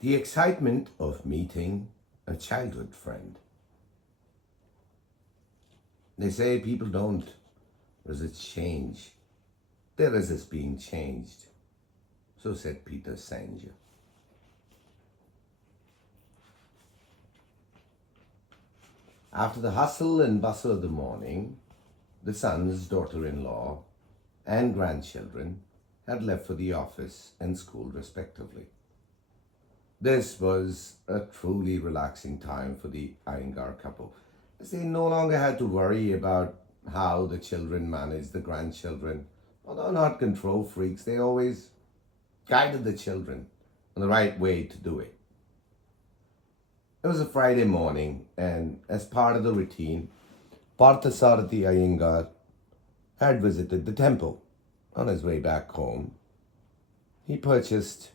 The excitement of meeting a childhood friend. They say people don't resist change, they resist being changed. So said Peter Sanger. After the hustle and bustle of the morning, the sons, daughter in law, and grandchildren had left for the office and school respectively. This was a truly relaxing time for the Iyengar couple, as they no longer had to worry about how the children managed the grandchildren. Although not control freaks, they always guided the children on the right way to do it. It was a Friday morning, and as part of the routine, Parthasarathi Iyengar had visited the temple. On his way back home, he purchased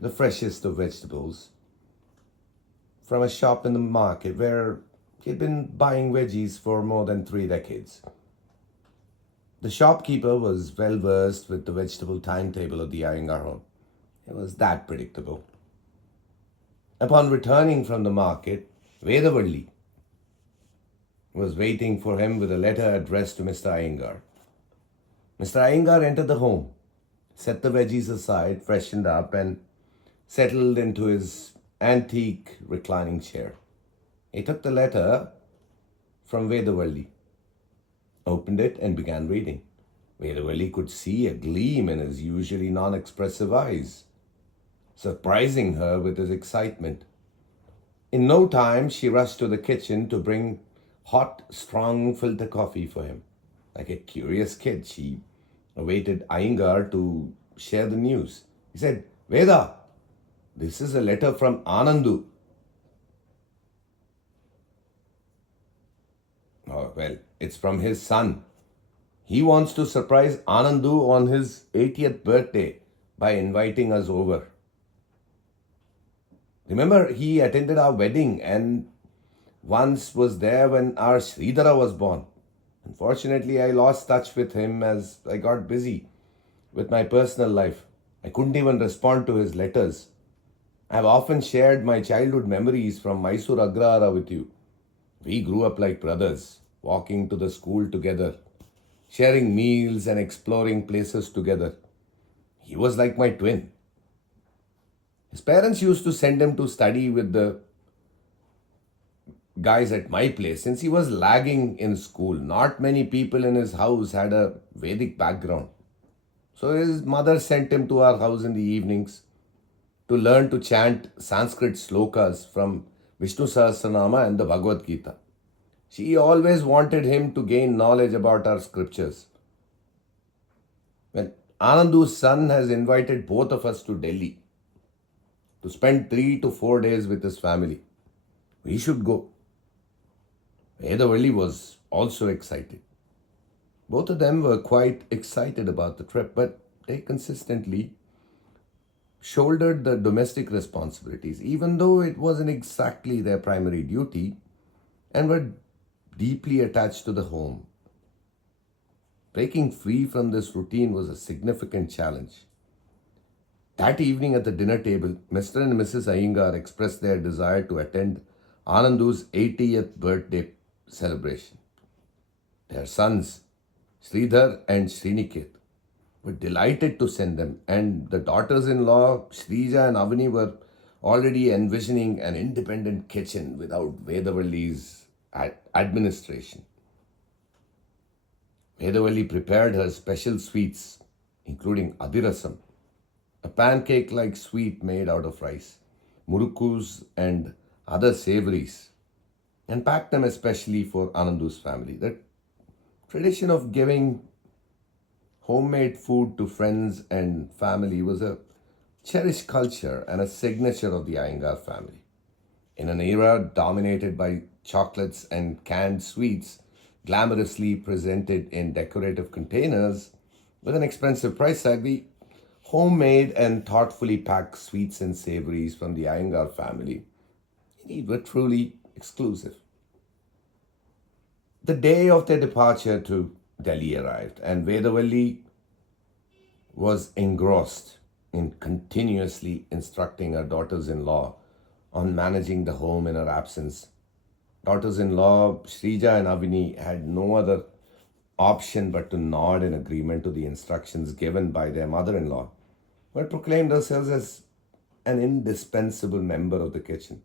the freshest of vegetables from a shop in the market where he'd been buying veggies for more than 3 decades. The shopkeeper was well versed with the vegetable timetable of the Iyengar home. It was that predictable. Upon returning from the market, Vedavalli was waiting for him with a letter addressed to Mr. Iyengar. Mr. Iyengar entered the home, set the veggies aside, freshened up, and settled into his antique reclining chair. He took the letter from Vedavalli, opened it, and began reading. Vedavalli could see a gleam in his usually non expressive eyes, surprising her with his excitement. In no time, she rushed to the kitchen to bring hot, strong filter coffee for him. Like a curious kid, she awaited Iyengar to share the news. He said, Veda, this is a letter from Anandu. Oh, well, it's from his son. He wants to surprise Anandu on his 80th birthday by inviting us over. Remember, he attended our wedding and once was there when our Sridhara was born. Unfortunately, I lost touch with him as I got busy with my personal life. I couldn't even respond to his letters. I have often shared my childhood memories from Mysore Agrahara with you. We grew up like brothers, walking to the school together, sharing meals and exploring places together. He was like my twin. His parents used to send him to study with the guys at my place since he was lagging in school. Not many people in his house had a Vedic background. So his mother sent him to our house in the evenings to learn to chant Sanskrit slokas from Vishnu Sahasranama and the Bhagavad Gita. She always wanted him to gain knowledge about our scriptures. When Anandu's son has invited both of us to Delhi to spend 3 to 4 days with his family, we should go. Vedavalli was also excited. Both of them were quite excited about the trip, but they consistently shouldered the domestic responsibilities, even though it wasn't exactly their primary duty, and were deeply attached to the home. Breaking free from this routine was a significant challenge. That evening at the dinner table, Mr. and Mrs. Iyengar expressed their desire to attend Anandu's 80th birthday celebration. Their sons, Sridhar and Sriniket, were delighted to send them, and the daughters-in-law, Srija and Avani, were already envisioning an independent kitchen without Vedavalli's administration. Vedavalli prepared her special sweets, including adirasam, a pancake-like sweet made out of rice, murukus, and other savories, and packed them especially for Anandu's family. The tradition of giving homemade food to friends and family was a cherished culture and a signature of the Iyengar family. In an era dominated by chocolates and canned sweets, glamorously presented in decorative containers with an expensive price tag, the homemade and thoughtfully packed sweets and savories from the Iyengar family indeed were truly exclusive. The day of their departure to Delhi arrived, and Vedavalli was engrossed in continuously instructing her daughters in law on managing the home in her absence. Daughters in law, Shrija and Avini, had no other option but to nod in agreement to the instructions given by their mother in law, who had proclaimed herself as an indispensable member of the kitchen.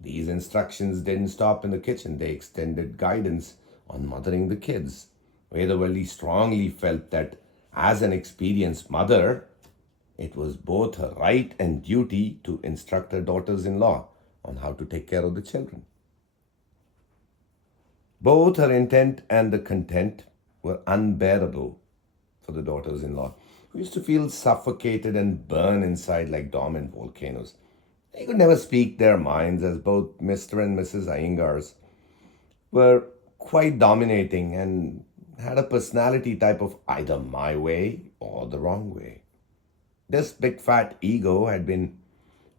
These instructions didn't stop in the kitchen, they extended guidance on mothering the kids. Vedavalli strongly felt that as an experienced mother, it was both her right and duty to instruct her daughters in law on how to take care of the children. Both her intent and the content were unbearable for the daughters in law, who used to feel suffocated and burn inside like dormant volcanoes. They could never speak their minds, as both Mr. and Mrs. Iyengars were quite dominating and had a personality type of either my way or the wrong way. This big fat ego had been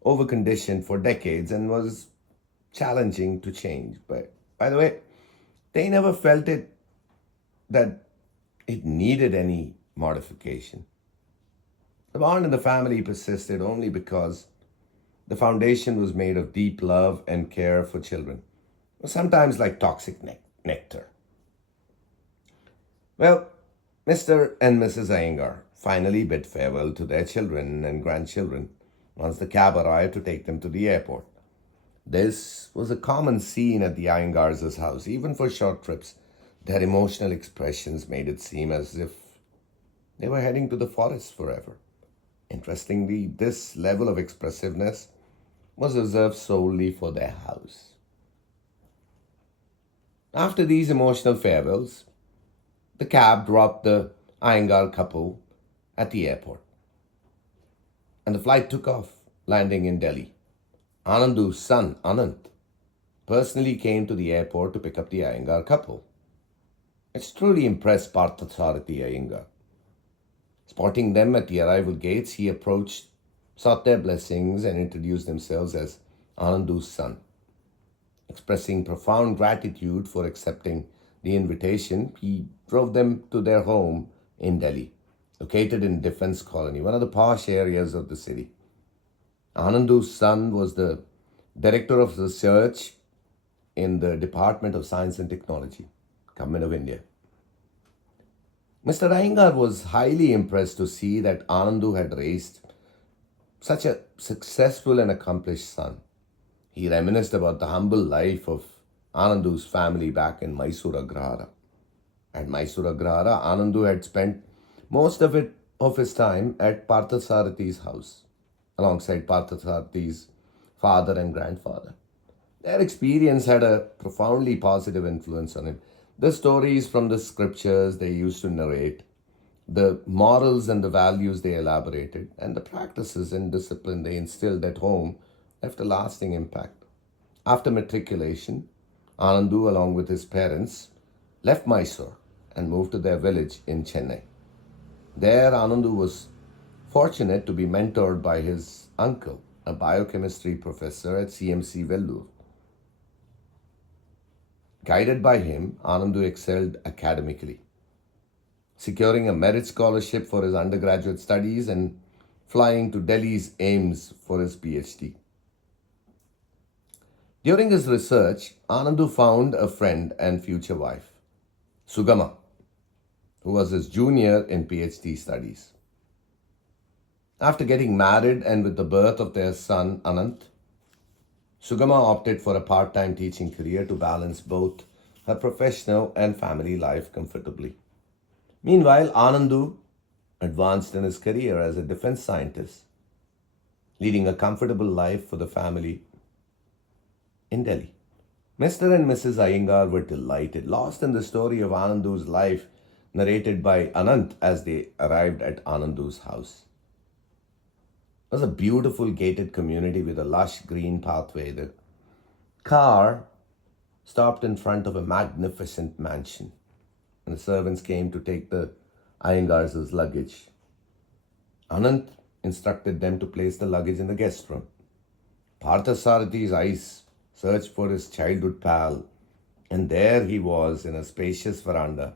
overconditioned for decades and was challenging to change. But by the way, they never felt that it needed any modification. The bond in the family persisted only because the foundation was made of deep love and care for children, sometimes like toxic nectar. Well, Mr. and Mrs. Iyengar finally bid farewell to their children and grandchildren once the cab arrived to take them to the airport. This was a common scene at the Iyengars' house, even for short trips. Their emotional expressions made it seem as if they were heading to the forest forever. Interestingly, this level of expressiveness was reserved solely for their house. After these emotional farewells, the cab dropped the Iyengar couple at the airport, and the flight took off, landing in Delhi. Anandu's son, Anant, personally came to the airport to pick up the Iyengar couple. It truly impressed Parthasarathi Iyengar. Spotting them at the arrival gates, he approached, sought their blessings, and introduced themselves as Anandu's son. Expressing profound gratitude for accepting the invitation, he drove them to their home in Delhi, located in Defense Colony, one of the posh areas of the city. Anandu's son was the director of research in the Department of Science and Technology, Government of India. Mr. Iyengar was highly impressed to see that Anandu had raised such a successful and accomplished son. He reminisced about the humble life of Anandu's family back in Mysore Agrahara. At Mysore Agrahara, Anandu had spent most of his time at Parthasarathi's house, alongside Parthasarathi's father and grandfather. Their experience had a profoundly positive influence on him. The stories from the scriptures they used to narrate, the morals and the values they elaborated, and the practices and discipline they instilled at home left a lasting impact. After matriculation, Anandu, along with his parents, left Mysore and moved to their village in Chennai. There, Anandu was fortunate to be mentored by his uncle, a biochemistry professor at CMC Vellore. Guided by him, Anandu excelled academically, securing a merit scholarship for his undergraduate studies and flying to Delhi's AIIMS for his PhD. During his research, Anandu found a friend and future wife, Sugama, who was his junior in PhD studies. After getting married and with the birth of their son Anant, Sugama opted for a part-time teaching career to balance both her professional and family life comfortably. Meanwhile, Anandu advanced in his career as a defense scientist, leading a comfortable life for the family in Delhi. Mr. and Mrs. Iyengar were delighted, lost in the story of Anandu's life narrated by Anant as they arrived at Anandu's house. It was a beautiful gated community with a lush green pathway. The car stopped in front of a magnificent mansion, and the servants came to take the Iyengars' luggage. Anant instructed them to place the luggage in the guest room. Parthasarathi's eyes searched for his childhood pal, and there he was in a spacious veranda,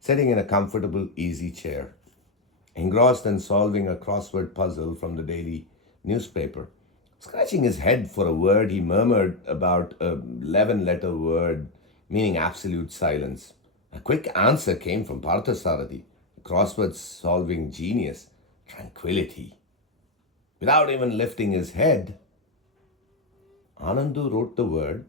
sitting in a comfortable easy chair. engrossed in solving a crossword puzzle from the daily newspaper. Scratching his head for a word, he murmured about a 11-letter word meaning absolute silence. A quick answer came from Parthasarathi, the crossword solving genius: tranquility. Without even lifting his head, Anandu wrote the word,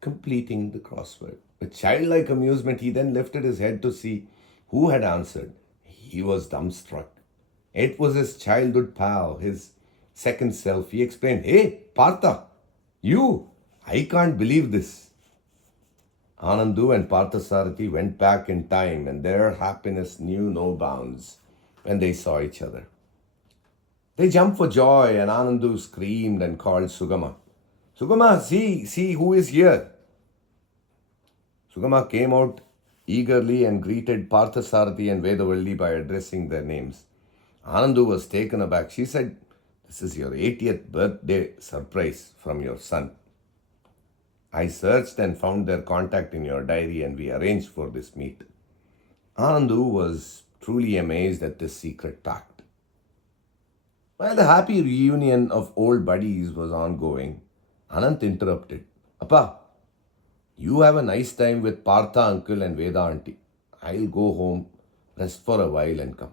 completing the crossword. With childlike amusement, he then lifted his head to see who had answered. He was dumbstruck. It was his childhood pal, his second self. He exclaimed, "Hey, Partha, you! I can't believe this." Anandu and Parthasarathi went back in time, and their happiness knew no bounds when they saw each other. They jumped for joy, and Anandu screamed and called Sugama. "Sugama, see who is here." Sugama came out eagerly and greeted Parthasarathi and Vedavalli by addressing their names. Anandu was taken aback. She said, "This is your 80th birthday surprise from your son. I searched and found their contact in your diary and we arranged for this meet." Anandu was truly amazed at this secret pact. While the happy reunion of old buddies was ongoing, Anant interrupted. "Appa, you have a nice time with Partha uncle and Veda auntie. I'll go home, rest for a while and come."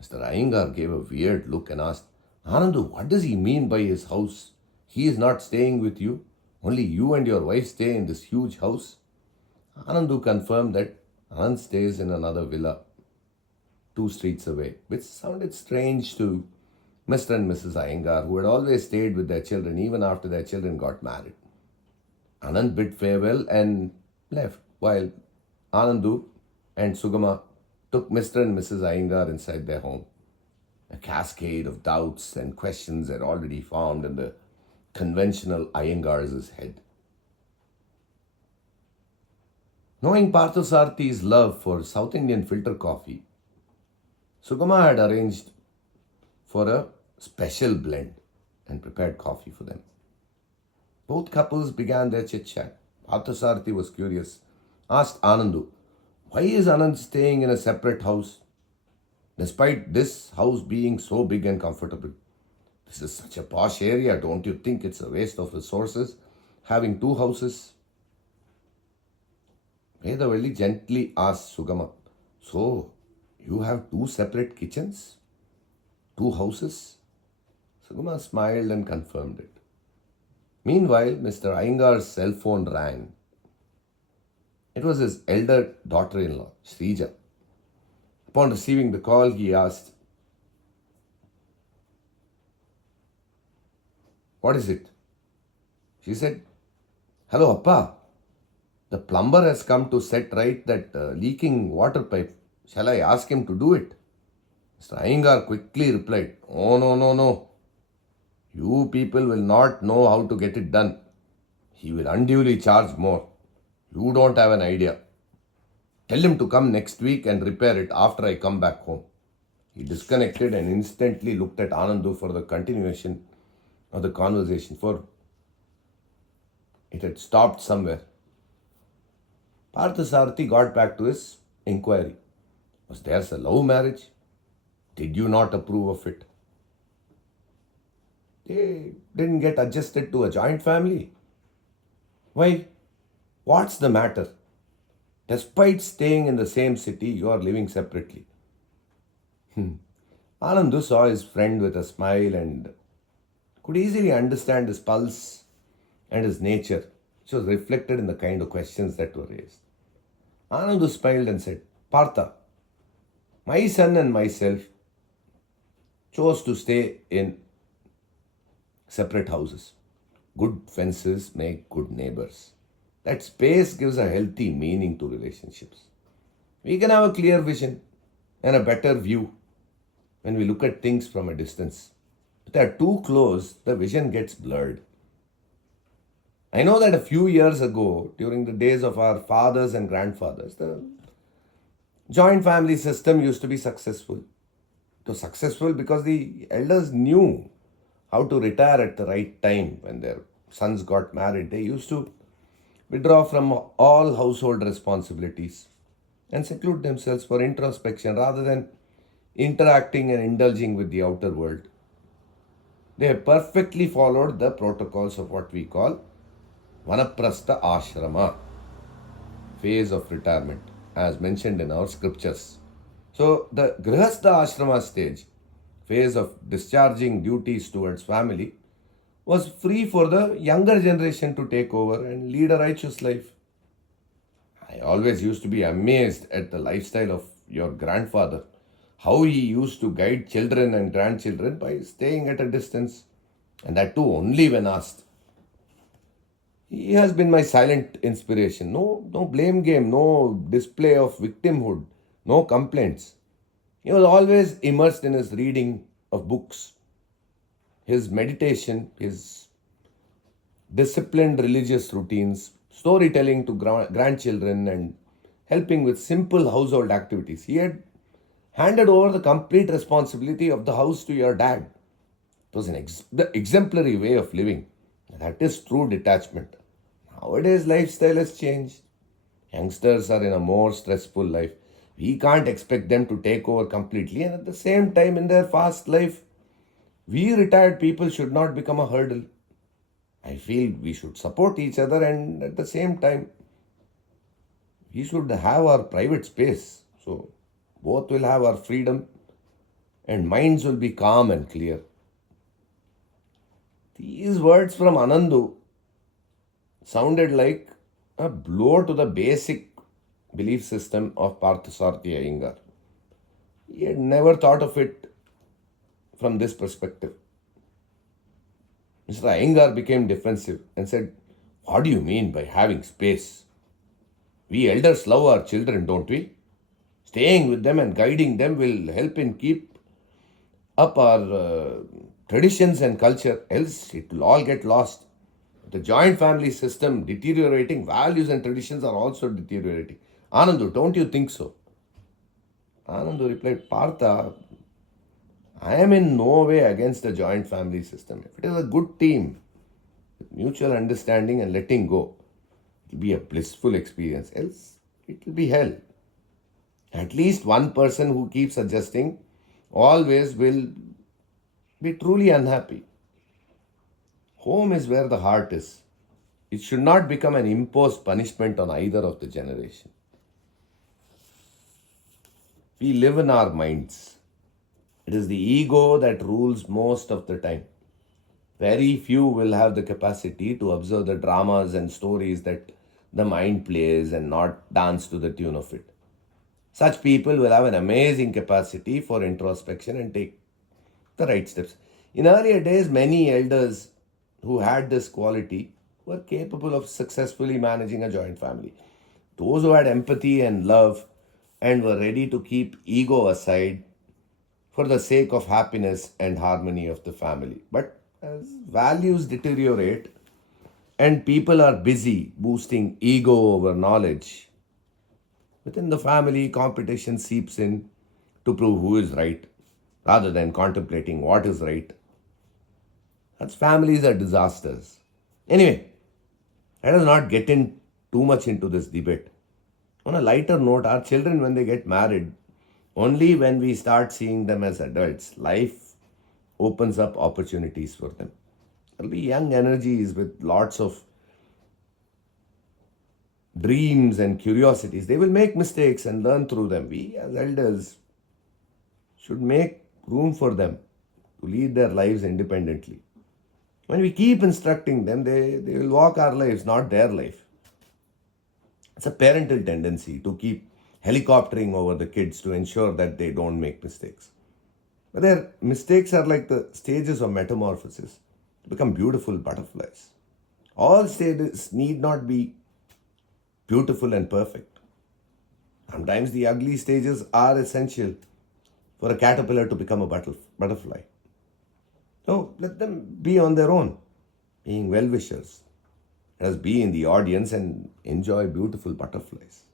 Mr. Iyengar gave a weird look and asked, "Anandu, what does he mean by his house? He is not staying with you. Only you and your wife stay in this huge house." Anandu confirmed that Anand stays in another villa 2 streets away, which sounded strange to Mr. and Mrs. Iyengar, who had always stayed with their children even after their children got married. Anand bid farewell and left, while Anandu and Sugama took Mr. and Mrs. Iyengar inside their home. A cascade of doubts and questions had already formed in the conventional Iyengar's head. Knowing Parthasarthi's love for South Indian filter coffee, Sugama had arranged for a special blend and prepared coffee for them. Both couples began their chit chat. Parthasarathi was curious, asked Anandu, "Why is Anand staying in a separate house, despite this house being so big and comfortable? This is such a posh area. Don't you think it's a waste of resources having two houses?" Vedavalli gently asked Sugama, "So, you have two separate kitchens? Two houses?" Sugama smiled and confirmed it. Meanwhile, Mr. Iyengar's cell phone rang. It was his elder daughter-in-law, Srija. Upon receiving the call, he asked, "What is it?" She said, "Hello, Appa. The plumber has come to set right that leaking water pipe. Shall I ask him to do it?" Mr. Iyengar quickly replied, "Oh, no, no, no. You people will not know how to get it done. He will unduly charge more. You don't have an idea. Tell him to come next week and repair it after I come back home." He disconnected and instantly looked at Anandu for the continuation of the conversation, for it had stopped somewhere. Parthasarathi got back to his inquiry. Was theirs a love marriage? Did you not approve of it? They didn't get adjusted to a joint family. Why? What's the matter? Despite staying in the same city, you are living separately. Anandu saw his friend with a smile and could easily understand his pulse and his nature, which was reflected in the kind of questions that were raised. Anandu smiled and said, "Partha, my son and myself chose to stay in separate houses. Good fences make good neighbors. That space gives a healthy meaning to relationships. We can have a clear vision and a better view when we look at things from a distance. If they are too close, the vision gets blurred. I know that a few years ago, during the days of our fathers and grandfathers, the joint family system used to be successful. It was successful because the elders knew how to retire at the right time. When their sons got married, they used to withdraw from all household responsibilities and seclude themselves for introspection rather than interacting and indulging with the outer world. They have perfectly followed the protocols of what we call Vanaprastha Ashrama, phase of retirement, as mentioned in our scriptures. So, the Grihastha Ashrama stage, phase of discharging duties towards family, was free for the younger generation to take over and lead a righteous life. I always used to be amazed at the lifestyle of your grandfather, how he used to guide children and grandchildren by staying at a distance, and that too only when asked. He has been my silent inspiration. No blame game, no display of victimhood, no complaints. He was always immersed in his reading of books, his meditation, his disciplined religious routines, storytelling to grandchildren, and helping with simple household activities. He had handed over the complete responsibility of the house to your dad. It was an exemplary way of living. That is true detachment. Nowadays, lifestyle has changed. Youngsters are in a more stressful life. We can't expect them to take over completely, and at the same time, in their fast life, we retired people should not become a hurdle. I feel we should support each other, and at the same time, we should have our private space. So, both will have our freedom, and minds will be calm and clear. These words from Anandu sounded like a blow to the basic belief system of Parthasarathi Iyengar. He had never thought of it from this perspective. Mr. Iyengar became defensive and said, "What do you mean by having space? We elders love our children, don't we? Staying with them and guiding them will help in keep up our traditions and culture, else it will all get lost. The joint family system deteriorating, values and traditions are also deteriorating. Anandu, don't you think so?" Anandu replied, "Partha, I am in no way against the joint family system. If it is a good team, with mutual understanding and letting go, it will be a blissful experience. Else, it will be hell. At least one person who keeps adjusting always will be truly unhappy. Home is where the heart is. It should not become an imposed punishment on either of the generation. We live in our minds. It is the ego that rules most of the time. Very few will have the capacity to observe the dramas and stories that the mind plays and not dance to the tune of it. Such people will have an amazing capacity for introspection and take the right steps. In earlier days, many elders who had this quality were capable of successfully managing a joint family. Those who had empathy and love and were ready to keep ego aside for the sake of happiness and harmony of the family. But as values deteriorate and people are busy boosting ego over knowledge, within the family, competition seeps in to prove who is right rather than contemplating what is right. Such families are disasters. Anyway, let us not get in too much into this debate. On a lighter note, our children, when they get married, only when we start seeing them as adults, life opens up opportunities for them. There'll be young energies with lots of dreams and curiosities. They will make mistakes and learn through them. We, as elders, should make room for them to lead their lives independently. When we keep instructing them, they will walk our lives, not their life. It's a parental tendency to keep helicoptering over the kids to ensure that they don't make mistakes. But their mistakes are like the stages of metamorphosis to become beautiful butterflies. All stages need not be beautiful and perfect. Sometimes the ugly stages are essential for a caterpillar to become a butterfly. So let them be on their own, being well wishers. Let us be in the audience and enjoy beautiful butterflies.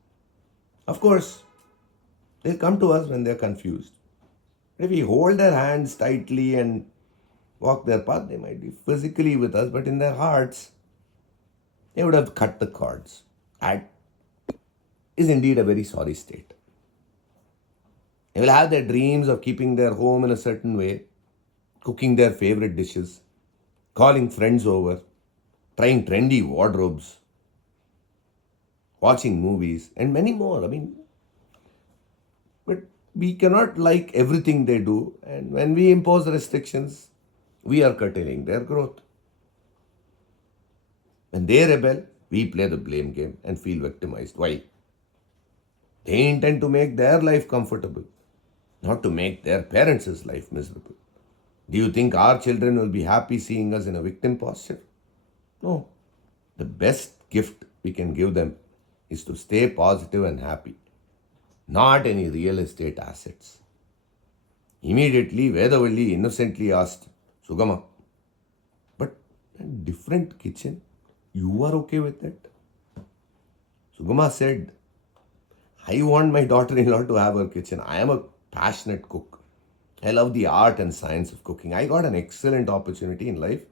Of course, they'll come to us when they're confused. If we hold their hands tightly and walk their path, they might be physically with us, but in their hearts, they would have cut the cords. That is indeed a very sorry state. They will have their dreams of keeping their home in a certain way, cooking their favorite dishes, calling friends over, trying trendy wardrobes, watching movies, and many more. But we cannot like everything they do, and when we impose restrictions, we are curtailing their growth. When they rebel, we play the blame game and feel victimized. Why? They intend to make their life comfortable, not to make their parents' life miserable. Do you think our children will be happy seeing us in a victim posture? No. The best gift we can give them is to stay positive and happy, not any real estate assets. Immediately, Vedavalli innocently asked, Sugama, but a different kitchen? You are okay with that? Sugama said, I want my daughter in law to have her kitchen. I am a passionate cook. I love the art and science of cooking. I got an excellent opportunity in life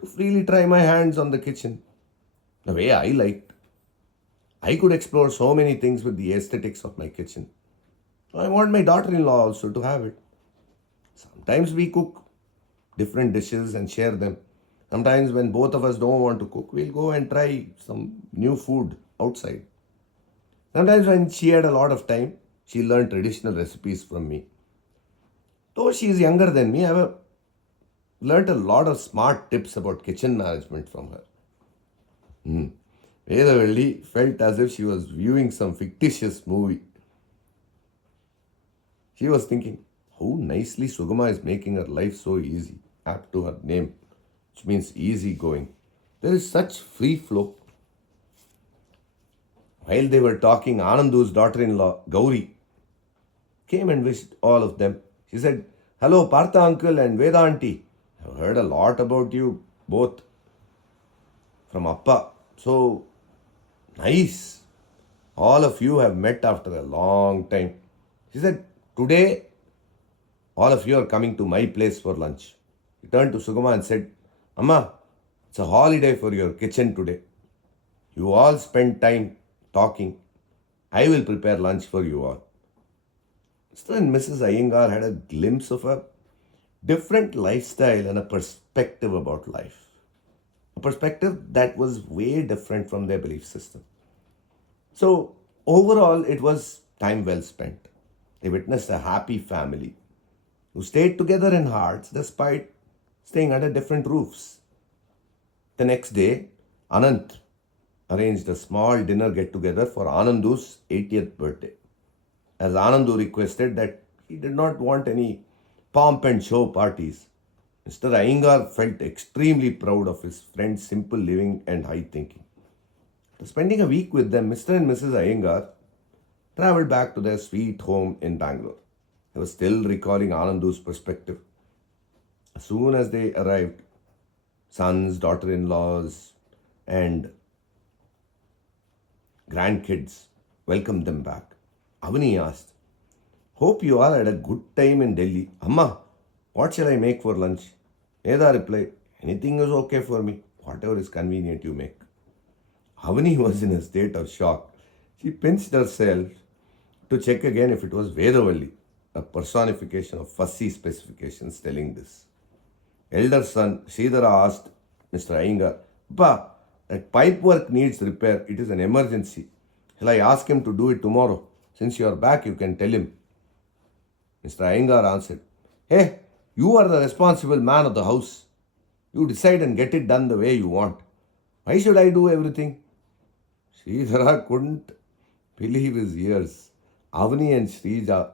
to freely try my hands on the kitchen the way I liked. I could explore so many things with the aesthetics of my kitchen. So I want my daughter in law also to have it. Sometimes we cook different dishes and share them. Sometimes, when both of us don't want to cook, we'll go and try some new food outside. Sometimes, when she had a lot of time, she learned traditional recipes from me. Though she is younger than me, I've learned a lot of smart tips about kitchen management from her. Vedavalli felt as if she was viewing some fictitious movie. She was thinking, how nicely Sugama is making her life so easy, apt to her name, which means easy going. There is such free flow. While they were talking, Anandu's daughter in law, Gauri, came and wished all of them. She said, Hello, Partha uncle and Veda auntie. I've heard a lot about you both from Appa. So nice. All of you have met after a long time. She said, Today, all of you are coming to my place for lunch. He turned to Sugama and said, Amma, it's a holiday for your kitchen today. You all spend time talking. I will prepare lunch for you all. Mr. and Mrs. Iyengar had a glimpse of a different lifestyle and a perspective about life. A perspective that was way different from their belief system. So, overall, it was time well spent. They witnessed a happy family who stayed together in hearts despite staying under different roofs. The next day, Anant arranged a small dinner get together for Anandu's 80th birthday, as Anandu requested that he did not want any pomp and show parties. Mr. Iyengar felt extremely proud of his friend's simple living and high thinking. After spending a week with them, Mr. and Mrs. Iyengar travelled back to their sweet home in Bangalore. They were still recalling Anandu's perspective. As soon as they arrived, sons, daughter-in-laws, and grandkids welcomed them back. Avani asked, Hope you all had a good time in Delhi. Amma, what shall I make for lunch? Veda replied, Anything is okay for me. Whatever is convenient you make. Avani was in a state of shock. She pinched herself to check again if it was Vedavalli, a personification of fussy specifications telling this. Elder son Sridhara asked Mr. Iyengar, Pa, that pipe work needs repair. It is an emergency. Shall I ask him to do it tomorrow? Since you are back, you can tell him. Mr. Iyengar answered, Hey, you are the responsible man of the house. You decide and get it done the way you want. Why should I do everything? Sridhara couldn't believe his ears. Avani and Srija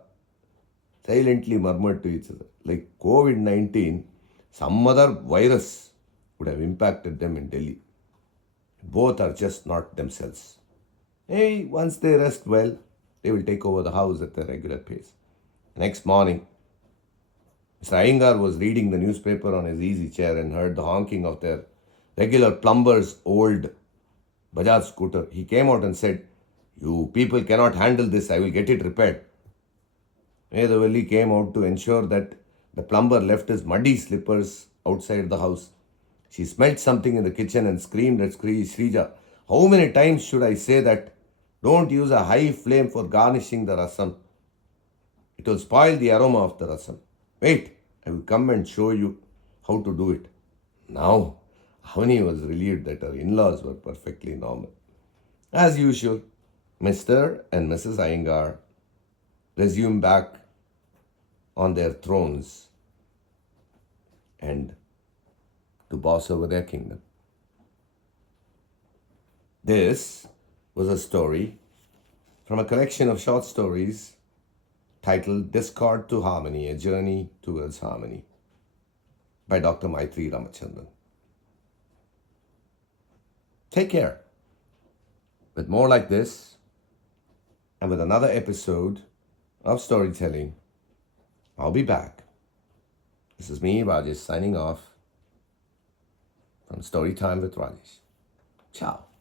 silently murmured to each other, like COVID-19, some other virus would have impacted them in Delhi. Both are just not themselves. Hey, once they rest well, they will take over the house at their regular pace. Next morning, Mr. Iyengar was reading the newspaper on his easy chair and heard the honking of their regular plumber's old Bajaj scooter. He came out and said, You people cannot handle this, I will get it repaired. Vedavalli came out to ensure that the plumber left his muddy slippers outside the house. She smelled something in the kitchen and screamed at Srija, How many times should I say that? Don't use a high flame for garnishing the rasam. It will spoil the aroma of the rasam. Wait, I will come and show you how to do it. Now, Avani was relieved that her in laws were perfectly normal. As usual, Mr. and Mrs. Iyengar resumed back on their thrones and to boss over their kingdom. This was a story from a collection of short stories titled Discord to Harmony, A Journey Towards Harmony by Dr. Mythri Ramachandra. Take care. With more like this, and with another episode of storytelling, I'll be back. This is me, Rajesh, signing off from Storytime with Rajesh. Ciao.